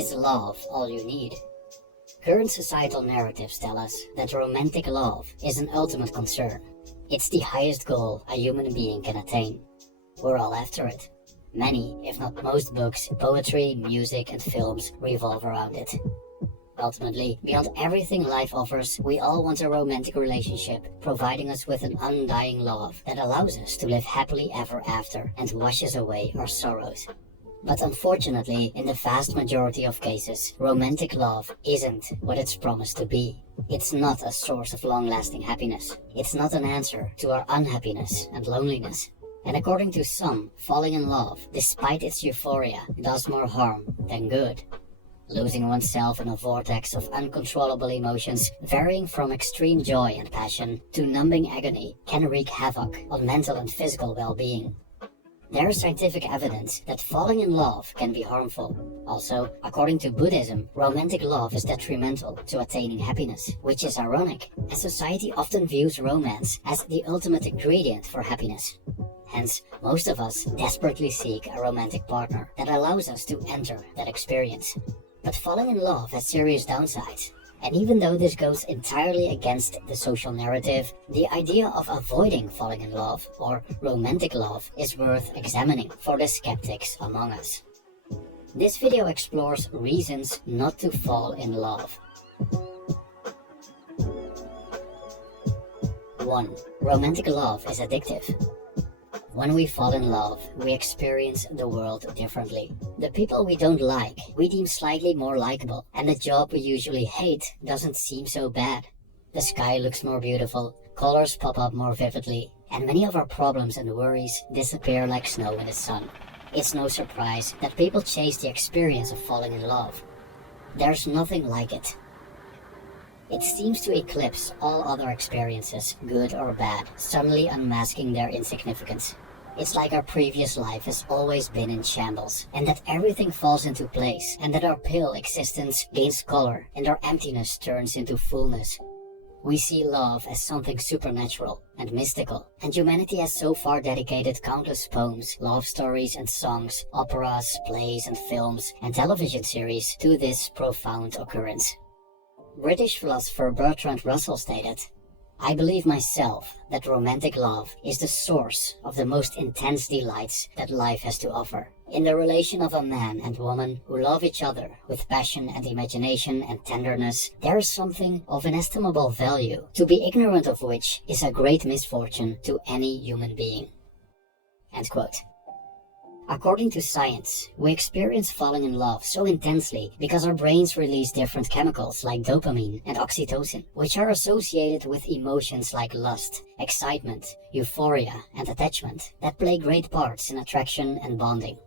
Is love all you need? Current societal narratives tell us that romantic love is an ultimate concern. It's the highest goal a human being can attain. We're all after it. Many, if not most books, poetry, music, and films revolve around it. Ultimately, beyond everything life offers, we all want a romantic relationship, providing us with an undying love that allows us to live happily ever after and washes away our sorrows. But unfortunately, in the vast majority of cases, romantic love isn't what it's promised to be. It's not a source of long-lasting happiness. It's not an answer to our unhappiness and loneliness. And according to some, falling in love, despite its euphoria, does more harm than good. Losing oneself in a vortex of uncontrollable emotions, varying from extreme joy and passion to numbing agony, can wreak havoc on mental and physical well-being. There is scientific evidence that falling in love can be harmful. Also, according to Buddhism, romantic love is detrimental to attaining happiness, which is ironic, as society often views romance as the ultimate ingredient for happiness. Hence, most of us desperately seek a romantic partner that allows us to enter that experience. But falling in love has serious downsides. And even though this goes entirely against the social narrative, the idea of avoiding falling in love, or romantic love, is worth examining for the skeptics among us. This video explores reasons not to fall in love. 1. Romantic love is addictive. When we fall in love, we experience the world differently. The people we don't like, we deem slightly more likable, and the job we usually hate doesn't seem so bad. The sky looks more beautiful, colors pop up more vividly, and many of our problems and worries disappear like snow in the sun. It's no surprise that people chase the experience of falling in love. There's nothing like it. It seems to eclipse all other experiences, good or bad, suddenly unmasking their insignificance. It's like our previous life has always been in shambles, and that everything falls into place, and that our pale existence gains color, and our emptiness turns into fullness. We see love as something supernatural and mystical, and humanity has so far dedicated countless poems, love stories and songs, operas, plays and films, and television series to this profound occurrence. British philosopher Bertrand Russell stated, "I believe myself that romantic love is the source of the most intense delights that life has to offer. In the relation of a man and woman who love each other with passion and imagination and tenderness, there is something of inestimable value, to be ignorant of which is a great misfortune to any human being." End quote. According to science, we experience falling in love so intensely because our brains release different chemicals like dopamine and oxytocin, which are associated with emotions like lust, excitement, euphoria, and attachment that play great parts in attraction and bonding.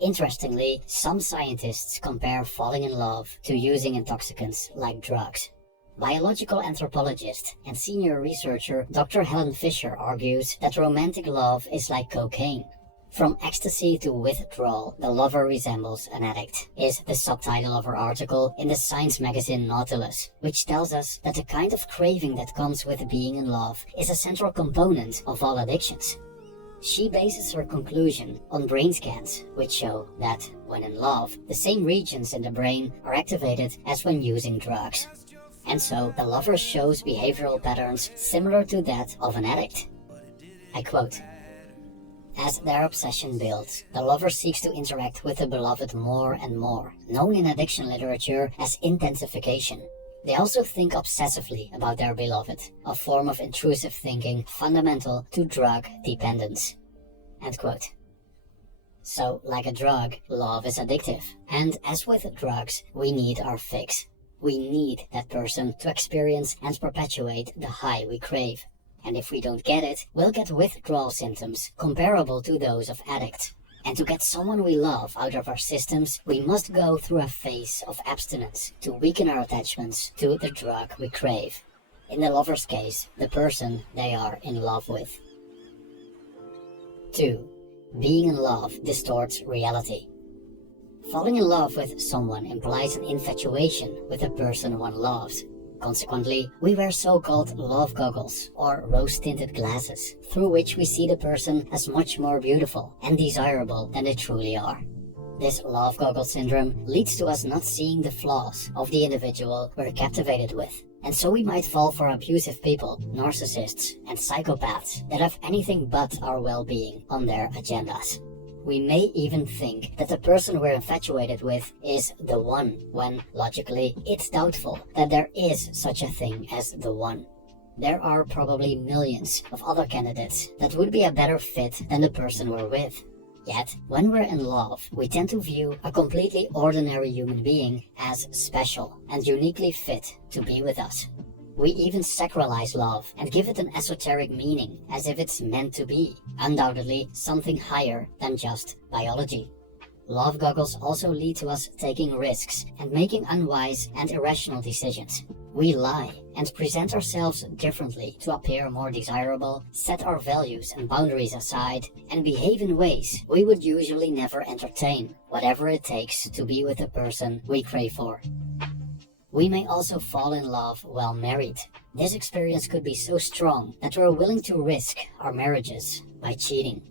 Interestingly, some scientists compare falling in love to using intoxicants like drugs. Biological anthropologist and senior researcher Dr. Helen Fisher argues that romantic love is like cocaine. From ecstasy to withdrawal, the lover resembles an addict, is the subtitle of her article in the science magazine Nautilus, which tells us that the kind of craving that comes with being in love is a central component of all addictions. She bases her conclusion on brain scans, which show that, when in love, the same regions in the brain are activated as when using drugs. And so, the lover shows behavioral patterns similar to that of an addict. I quote, "As their obsession builds, the lover seeks to interact with the beloved more and more, known in addiction literature as intensification. They also think obsessively about their beloved, a form of intrusive thinking fundamental to drug dependence." End quote. So, like a drug, love is addictive. And as with drugs, we need our fix. We need that person to experience and perpetuate the high we crave. And if we don't get it, we'll get withdrawal symptoms comparable to those of addicts. And to get someone we love out of our systems, we must go through a phase of abstinence to weaken our attachments to the drug we crave. In the lover's case, the person they are in love with. 2. Being in love distorts reality. Falling in love with someone implies an infatuation with the person one loves. Consequently, we wear so-called love goggles, or rose-tinted glasses, through which we see the person as much more beautiful and desirable than they truly are. This love goggle syndrome leads to us not seeing the flaws of the individual we're captivated with. And so we might fall for abusive people, narcissists, and psychopaths that have anything but our well-being on their agendas. We may even think that the person we're infatuated with is the one, when, logically, it's doubtful that there is such a thing as the one. There are probably millions of other candidates that would be a better fit than the person we're with. Yet, when we're in love, we tend to view a completely ordinary human being as special and uniquely fit to be with us. We even sacralize love and give it an esoteric meaning, as if it's meant to be, undoubtedly something higher than just biology. Love goggles also lead to us taking risks and making unwise and irrational decisions. We lie and present ourselves differently to appear more desirable, set our values and boundaries aside, and behave in ways we would usually never entertain, whatever it takes to be with the person we crave for. We may also fall in love while married. This experience could be so strong that we're willing to risk our marriages by cheating.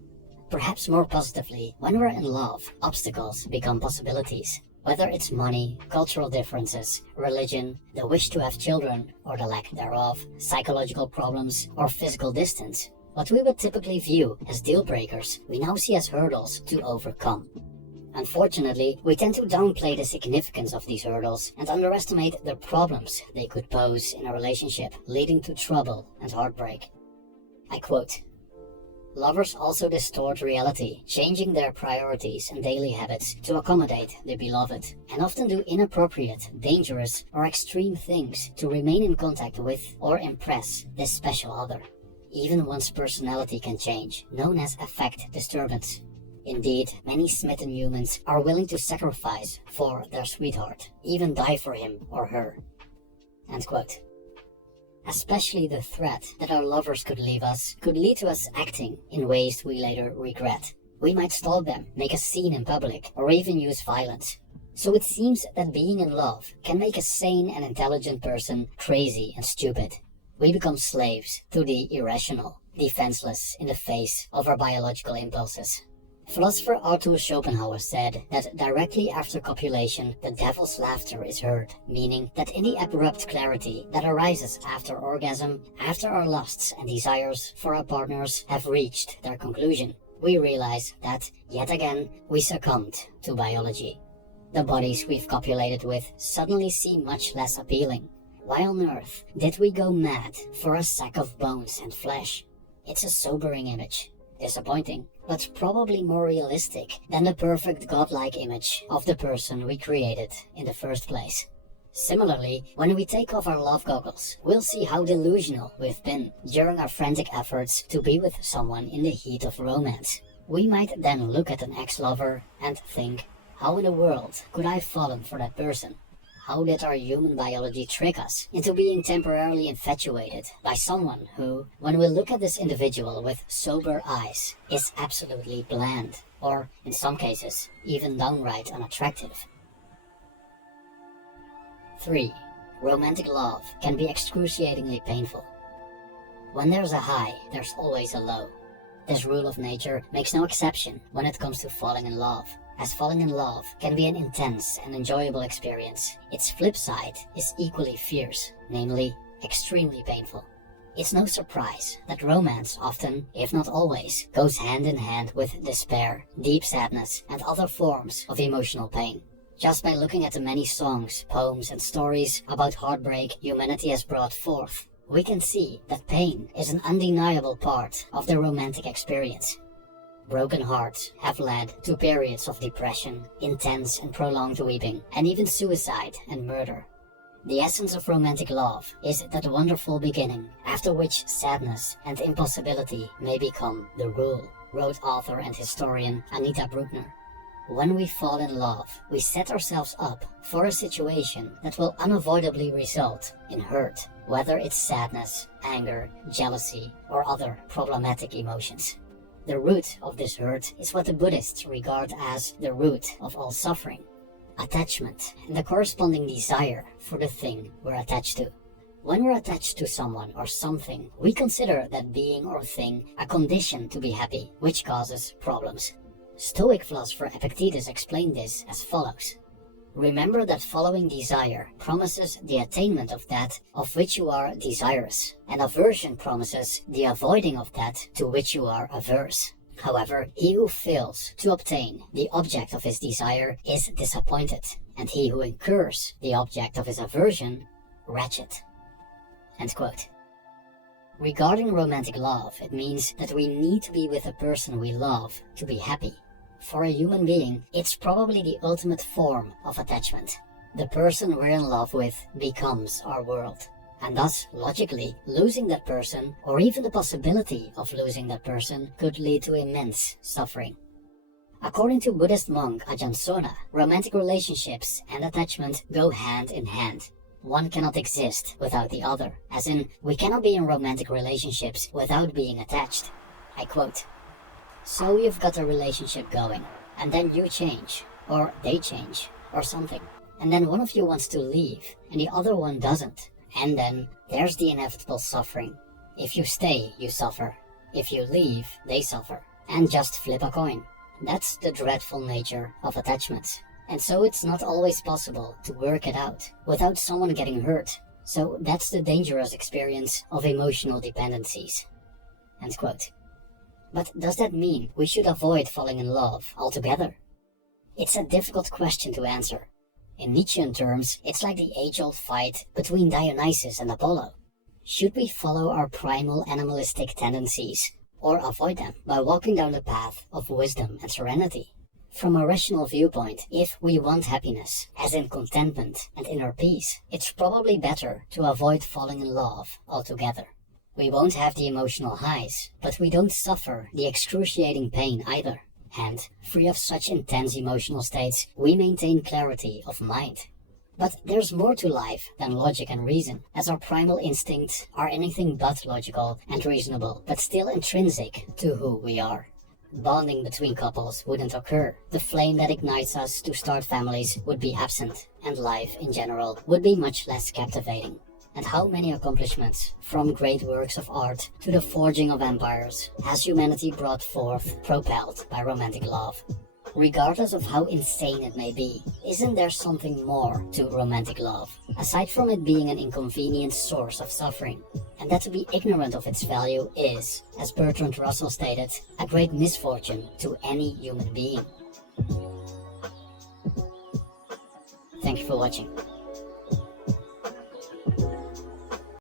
Perhaps more positively, when we're in love, obstacles become possibilities. Whether it's money, cultural differences, religion, the wish to have children, or the lack thereof, psychological problems, or physical distance, what we would typically view as deal breakers, we now see as hurdles to overcome. Unfortunately, we tend to downplay the significance of these hurdles and underestimate the problems they could pose in a relationship, leading to trouble and heartbreak. I quote, "Lovers also distort reality, changing their priorities and daily habits to accommodate the beloved, and often do inappropriate, dangerous, or extreme things to remain in contact with or impress this special other. Even one's personality can change, known as affect disturbance. Indeed, many smitten humans are willing to sacrifice for their sweetheart, even die for him or her." End quote. Especially the threat that our lovers could leave us could lead to us acting in ways we later regret. We might stalk them, make a scene in public, or even use violence. So it seems that being in love can make a sane and intelligent person crazy and stupid. We become slaves to the irrational, defenseless in the face of our biological impulses. Philosopher Arthur Schopenhauer said that directly after copulation, the devil's laughter is heard, meaning that in the abrupt clarity that arises after orgasm, after our lusts and desires for our partners have reached their conclusion, we realize that, yet again, we succumbed to biology. The bodies we've copulated with suddenly seem much less appealing. Why on earth did we go mad for a sack of bones and flesh? It's a sobering image. Disappointing, but probably more realistic than the perfect godlike image of the person we created in the first place. Similarly, when we take off our love goggles, we'll see how delusional we've been during our frantic efforts to be with someone in the heat of romance. We might then look at an ex-lover and think, how in the world could I have fallen for that person? How did our human biology trick us into being temporarily infatuated by someone who, when we look at this individual with sober eyes, is absolutely bland, or, in some cases, even downright unattractive? 3. Romantic love can be excruciatingly painful. When there's a high, there's always a low. This rule of nature makes no exception when it comes to falling in love. As falling in love can be an intense and enjoyable experience, its flip side is equally fierce, namely, extremely painful. It's no surprise that romance often, if not always, goes hand in hand with despair, deep sadness, and other forms of emotional pain. Just by looking at the many songs, poems, and stories about heartbreak humanity has brought forth, we can see that pain is an undeniable part of the romantic experience. Broken hearts have led to periods of depression, intense and prolonged weeping, and even suicide and murder. The essence of romantic love is that wonderful beginning, after which sadness and impossibility may become the rule, wrote author and historian Anita Bruckner. When we fall in love, we set ourselves up for a situation that will unavoidably result in hurt, whether it's sadness, anger, jealousy, or other problematic emotions. The root of this hurt is what the Buddhists regard as the root of all suffering: attachment and the corresponding desire for the thing we're attached to. When we're attached to someone or something, we consider that being or thing a condition to be happy, which causes problems. Stoic philosopher Epictetus explained this as follows. Remember that following desire promises the attainment of that of which you are desirous, and aversion promises the avoiding of that to which you are averse. However, he who fails to obtain the object of his desire is disappointed, and he who incurs the object of his aversion, wretched. End quote. Regarding romantic love, it means that we need to be with a person we love to be happy. For a human being, it's probably the ultimate form of attachment. The person we're in love with becomes our world. And thus, logically, losing that person, or even the possibility of losing that person, could lead to immense suffering. According to Buddhist monk Ajahn Sona, romantic relationships and attachment go hand in hand. One cannot exist without the other, as in, we cannot be in romantic relationships without being attached. I quote, "So you've got a relationship going, and then you change, or they change, or something. And then one of you wants to leave, and the other one doesn't. And then there's the inevitable suffering. If you stay, you suffer. If you leave, they suffer. And just flip a coin." That's the dreadful nature of attachments. And so it's not always possible to work it out without someone getting hurt. So that's the dangerous experience of emotional dependencies. End quote. But does that mean we should avoid falling in love altogether? It's a difficult question to answer. In Nietzschean terms, it's like the age-old fight between Dionysus and Apollo. Should we follow our primal animalistic tendencies, or avoid them by walking down the path of wisdom and serenity? From a rational viewpoint, if we want happiness, as in contentment and inner peace, it's probably better to avoid falling in love altogether. We won't have the emotional highs, but we don't suffer the excruciating pain either. And, free of such intense emotional states, we maintain clarity of mind. But there's more to life than logic and reason, as our primal instincts are anything but logical and reasonable, but still intrinsic to who we are. Bonding between couples wouldn't occur, the flame that ignites us to start families would be absent, and life in general would be much less captivating. And how many accomplishments, from great works of art to the forging of empires, has humanity brought forth propelled by romantic love? Regardless of how insane it may be, isn't there something more to romantic love, aside from it being an inconvenient source of suffering? And that to be ignorant of its value is, as Bertrand Russell stated, a great misfortune to any human being. Thank you for watching.